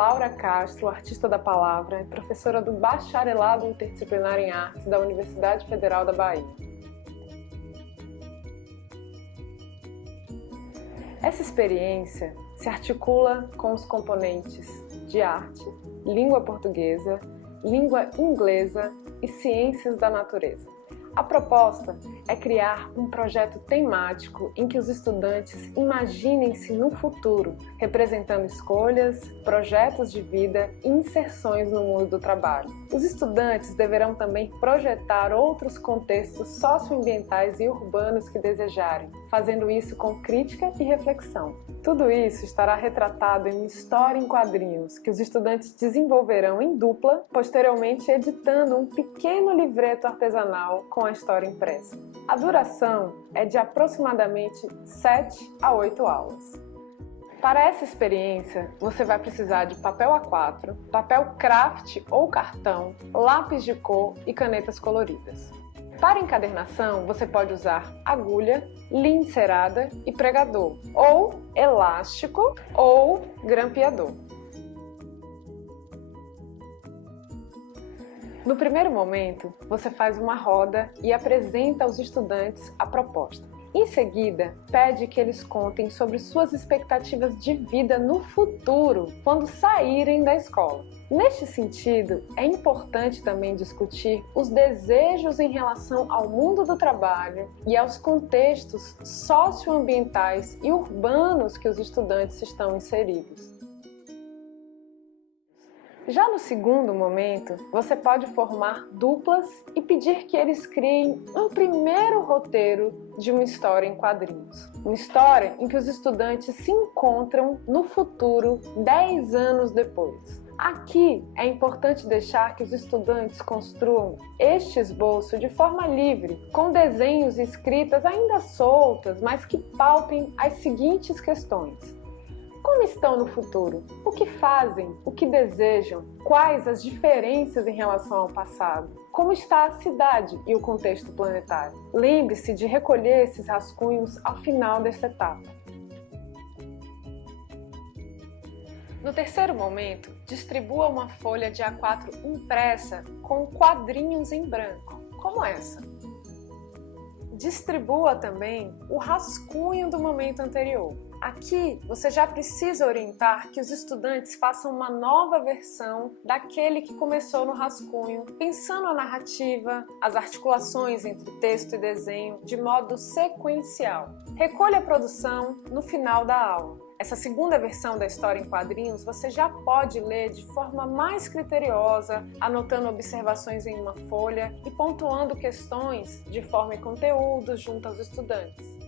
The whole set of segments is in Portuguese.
Laura Castro, artista da palavra, e professora do Bacharelado Interdisciplinar em Artes da Universidade Federal da Bahia. Essa experiência se articula com os componentes de arte, língua portuguesa, língua inglesa e ciências da natureza. A proposta é criar um projeto temático em que os estudantes imaginem-se no futuro, representando escolhas, projetos de vida e inserções no mundo do trabalho. Os estudantes deverão também projetar outros contextos socioambientais e urbanos que desejarem, fazendo isso com crítica e reflexão. Tudo isso estará retratado em uma história em quadrinhos que os estudantes desenvolverão em dupla, posteriormente editando um pequeno livreto artesanal com a história impressa. A duração é de aproximadamente 7 a 8 aulas. Para essa experiência, você vai precisar de papel A4, papel craft ou cartão, lápis de cor e canetas coloridas. Para encadernação, você pode usar agulha, linha encerada e pregador, ou elástico ou grampeador. No primeiro momento, você faz uma roda e apresenta aos estudantes a proposta. Em seguida, pede que eles contem sobre suas expectativas de vida no futuro, quando saírem da escola. Neste sentido, é importante também discutir os desejos em relação ao mundo do trabalho e aos contextos socioambientais e urbanos que os estudantes estão inseridos. Já no segundo momento, você pode formar duplas e pedir que eles criem um primeiro roteiro de uma história em quadrinhos. Uma história em que os estudantes se encontram no futuro 10 anos depois. Aqui é importante deixar que os estudantes construam este esboço de forma livre, com desenhos e escritas ainda soltas, mas que pautem as seguintes questões. Como estão no futuro? O que fazem? O que desejam? Quais as diferenças em relação ao passado? Como está a cidade e o contexto planetário? Lembre-se de recolher esses rascunhos ao final desta etapa. No terceiro momento, distribua uma folha de A4 impressa com quadrinhos em branco, como essa. Distribua também o rascunho do momento anterior. Aqui, você já precisa orientar que os estudantes façam uma nova versão daquele que começou no rascunho, pensando a narrativa, as articulações entre texto e desenho de modo sequencial. Recolha a produção no final da aula. Essa segunda versão da história em quadrinhos você já pode ler de forma mais criteriosa, anotando observações em uma folha e pontuando questões de forma e conteúdo junto aos estudantes.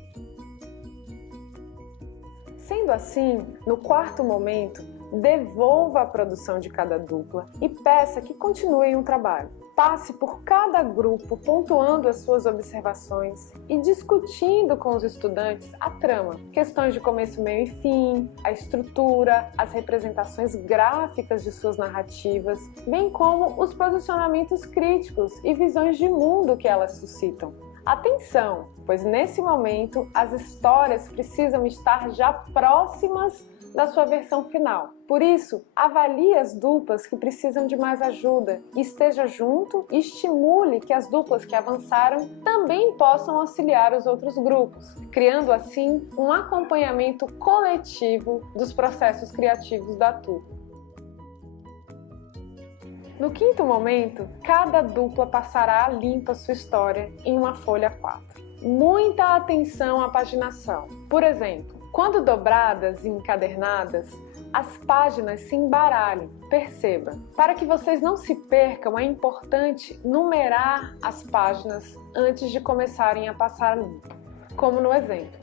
Sendo assim, no quarto momento, devolva a produção de cada dupla e peça que continuem o trabalho. Passe por cada grupo, pontuando as suas observações e discutindo com os estudantes a trama, questões de começo, meio e fim, a estrutura, as representações gráficas de suas narrativas, bem como os posicionamentos críticos e visões de mundo que elas suscitam. Atenção, pois nesse momento as histórias precisam estar já próximas da sua versão final. Por isso, avalie as duplas que precisam de mais ajuda, esteja junto e estimule que as duplas que avançaram também possam auxiliar os outros grupos, criando assim um acompanhamento coletivo dos processos criativos da turma. No quinto momento, cada dupla passará a limpo a sua história em uma folha 4. Muita atenção à paginação. Por exemplo, quando dobradas e encadernadas, as páginas se embaralham. Perceba, para que vocês não se percam, é importante numerar as páginas antes de começarem a passar limpo, como no exemplo.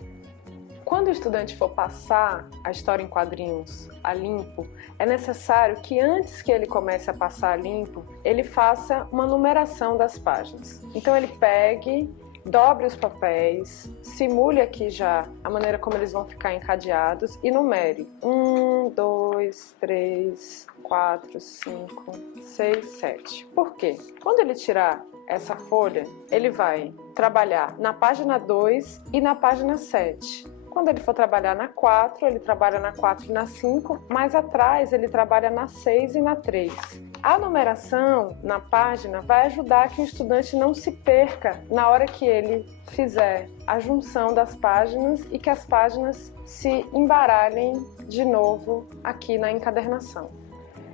Quando o estudante for passar a história em quadrinhos a limpo, é necessário que antes que ele comece a passar a limpo, ele faça uma numeração das páginas. Então ele pegue, dobre os papéis, simule aqui já a maneira como eles vão ficar encadeados e numere 1, 2, 3, 4, 5, 6, 7. Por quê? Quando ele tirar essa folha, ele vai trabalhar na página 2 e na página 7. Quando ele for trabalhar na 4, ele trabalha na 4 e na 5, mais atrás ele trabalha na 6 e na 3. A numeração na página vai ajudar que o estudante não se perca na hora que ele fizer a junção das páginas e que as páginas se embaralhem de novo aqui na encadernação.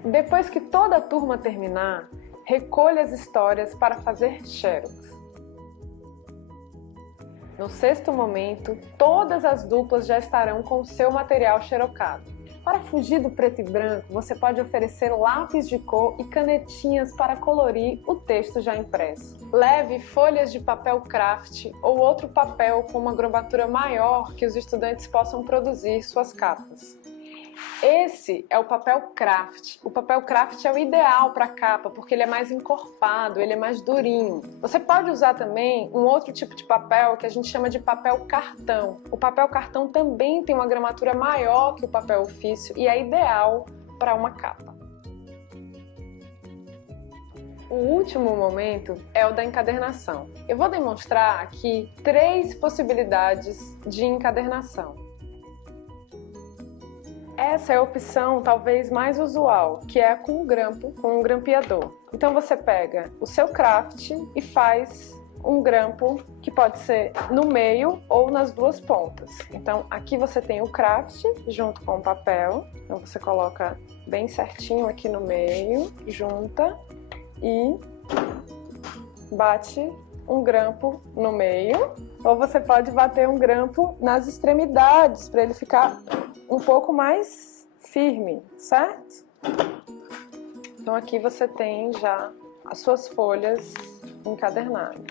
Depois que toda a turma terminar, recolha as histórias para fazer xerox. No 6º momento, todas as duplas já estarão com o seu material xerocado. Para fugir do preto e branco, você pode oferecer lápis de cor e canetinhas para colorir o texto já impresso. Leve folhas de papel craft ou outro papel com uma gramatura maior que os estudantes possam produzir suas capas. Esse é o papel craft. O papel craft é o ideal para capa porque ele é mais encorpado, ele é mais durinho. Você pode usar também um outro tipo de papel que a gente chama de papel cartão. O papel cartão também tem uma gramatura maior que o papel ofício e é ideal para uma capa. O último momento é o da encadernação. Eu vou demonstrar aqui 3 possibilidades de encadernação. Essa é a opção talvez mais usual, que é com o grampo, com um grampeador. Então você pega o seu craft e faz um grampo que pode ser no meio ou nas 2 pontas. Então aqui você tem o craft junto com o papel, então você coloca bem certinho aqui no meio, junta e bate um grampo no meio, ou você pode bater um grampo nas extremidades para ele ficar um pouco mais firme, certo? Então aqui você tem já as suas folhas encadernadas.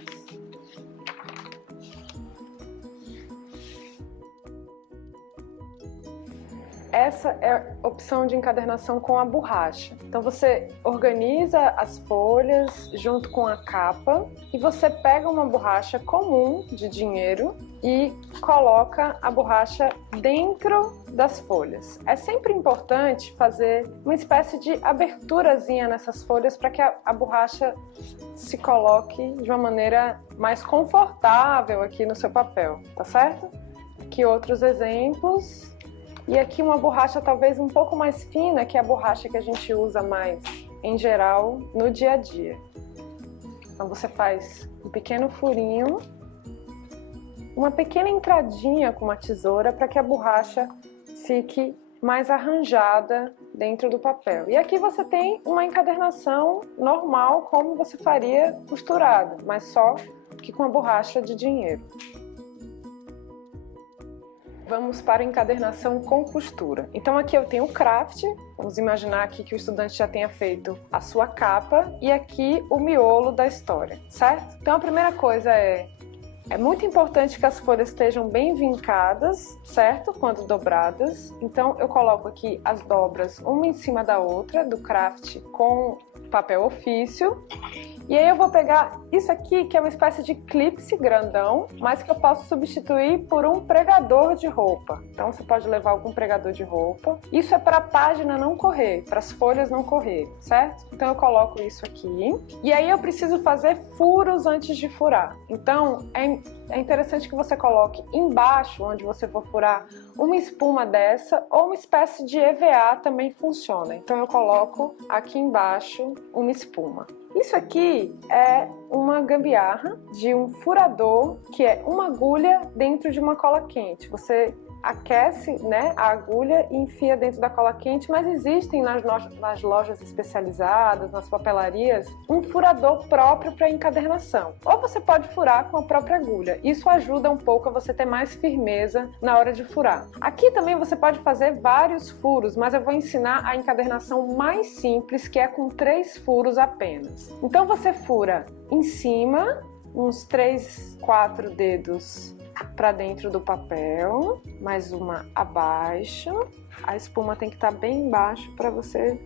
Essa é a opção de encadernação com a borracha. Então você organiza as folhas junto com a capa e você pega uma borracha comum de dinheiro e coloca a borracha dentro das folhas. É sempre importante fazer uma espécie de aberturazinha nessas folhas para que a borracha se coloque de uma maneira mais confortável aqui no seu papel, tá certo? Aqui outros exemplos. E aqui uma borracha talvez um pouco mais fina, que é a borracha que a gente usa mais em geral no dia a dia. Então você faz um pequeno furinho, uma pequena entradinha com uma tesoura para que a borracha fique mais arranjada dentro do papel. E aqui você tem uma encadernação normal, como você faria costurada, mas só que com a borracha de dinheiro. Vamos para a encadernação com costura. Então aqui eu tenho o craft, vamos imaginar aqui que o estudante já tenha feito a sua capa e aqui o miolo da história, certo? Então a primeira coisa é muito importante que as folhas estejam bem vincadas, certo? Quando dobradas. Então eu coloco aqui as dobras uma em cima da outra do craft com papel ofício. E aí eu vou pegar isso aqui, que é uma espécie de clipe grandão, mas que eu posso substituir por um pregador de roupa. Então você pode levar algum pregador de roupa. Isso é para a página não correr, para as folhas não correrem, certo? Então eu coloco isso aqui. E aí eu preciso fazer furos antes de furar. Então é interessante que você coloque embaixo, onde você for furar, uma espuma dessa ou uma espécie de EVA também funciona. Então eu coloco aqui embaixo uma espuma. Isso aqui é uma gambiarra de um furador, que é uma agulha dentro de uma cola quente. Você aquece, né, a agulha e enfia dentro da cola quente, mas existem nas lojas especializadas, nas papelarias, um furador próprio para encadernação. Ou você pode furar com a própria agulha. Isso ajuda um pouco a você ter mais firmeza na hora de furar. Aqui também você pode fazer vários furos, mas eu vou ensinar a encadernação mais simples, que é com 3 furos apenas. Então você fura em cima, uns 3, 4 dedos para dentro do papel, mais uma abaixo. A espuma tem que estar bem embaixo para você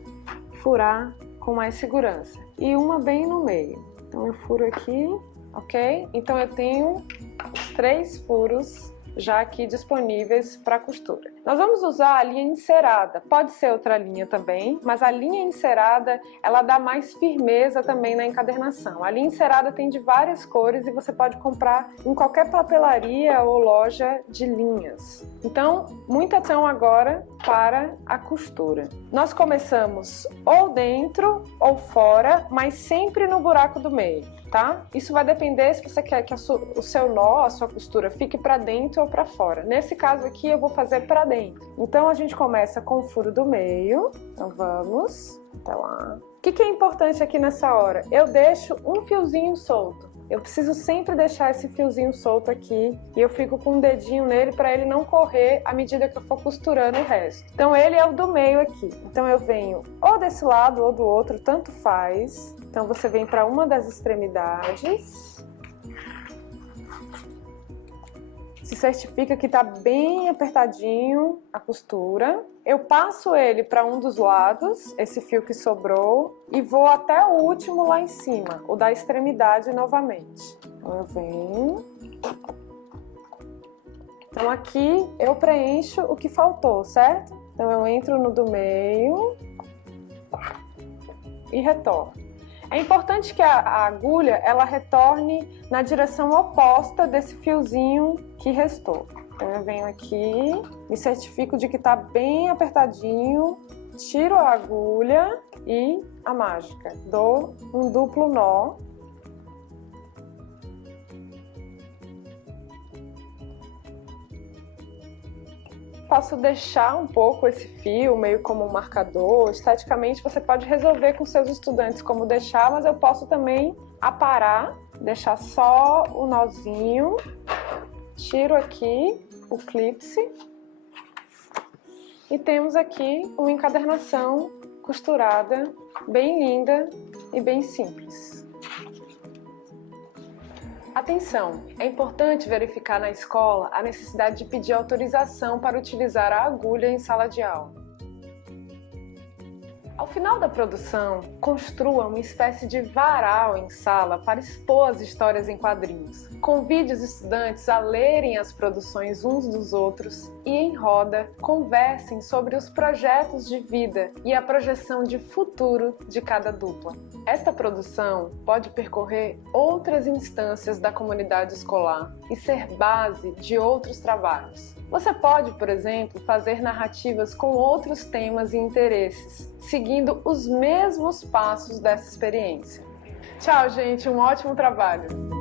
furar com mais segurança. E uma bem no meio. Então eu furo aqui, ok? Então eu tenho os 3 furos já aqui disponíveis para costura. Nós vamos usar a linha encerada, pode ser outra linha também, mas a linha encerada ela dá mais firmeza também na encadernação. A linha encerada tem de várias cores e você pode comprar em qualquer papelaria ou loja de linhas. Então, muita atenção agora para a costura. Nós começamos ou dentro ou fora, mas sempre no buraco do meio, tá? Isso vai depender se você quer que o seu nó, a sua costura, fique para dentro ou para fora. Nesse caso aqui eu vou fazer para dentro. Então a gente começa com o furo do meio. Então vamos até lá. O que é importante aqui nessa hora? Eu deixo um fiozinho solto. Eu preciso sempre deixar esse fiozinho solto aqui e eu fico com um dedinho nele para ele não correr à medida que eu for costurando o resto. Então ele é o do meio aqui. Então eu venho ou desse lado ou do outro, tanto faz. Então você vem para uma das extremidades. Se certifica que está bem apertadinho a costura. Eu passo ele para um dos lados, esse fio que sobrou, e vou até o último lá em cima, o da extremidade novamente. Então eu venho. Então aqui eu preencho o que faltou, certo? Então eu entro no do meio e retorno. É importante que a agulha ela retorne na direção oposta desse fiozinho que restou. Então eu venho aqui, me certifico de que está bem apertadinho, tiro a agulha e a mágica. Dou um duplo nó. Posso deixar um pouco esse fio meio como um marcador. Esteticamente você pode resolver com seus estudantes como deixar, mas eu posso também aparar, deixar só o nozinho, tiro aqui o clípse e temos aqui uma encadernação costurada, bem linda e bem simples. Atenção! É importante verificar na escola a necessidade de pedir autorização para utilizar a agulha em sala de aula. Ao final da produção, construa uma espécie de varal em sala para expor as histórias em quadrinhos. Convide os estudantes a lerem as produções uns dos outros e, em roda, conversem sobre os projetos de vida e a projeção de futuro de cada dupla. Esta produção pode percorrer outras instâncias da comunidade escolar e ser base de outros trabalhos. Você pode, por exemplo, fazer narrativas com outros temas e interesses, seguindo os mesmos passos dessa experiência. Tchau, gente! Um ótimo trabalho!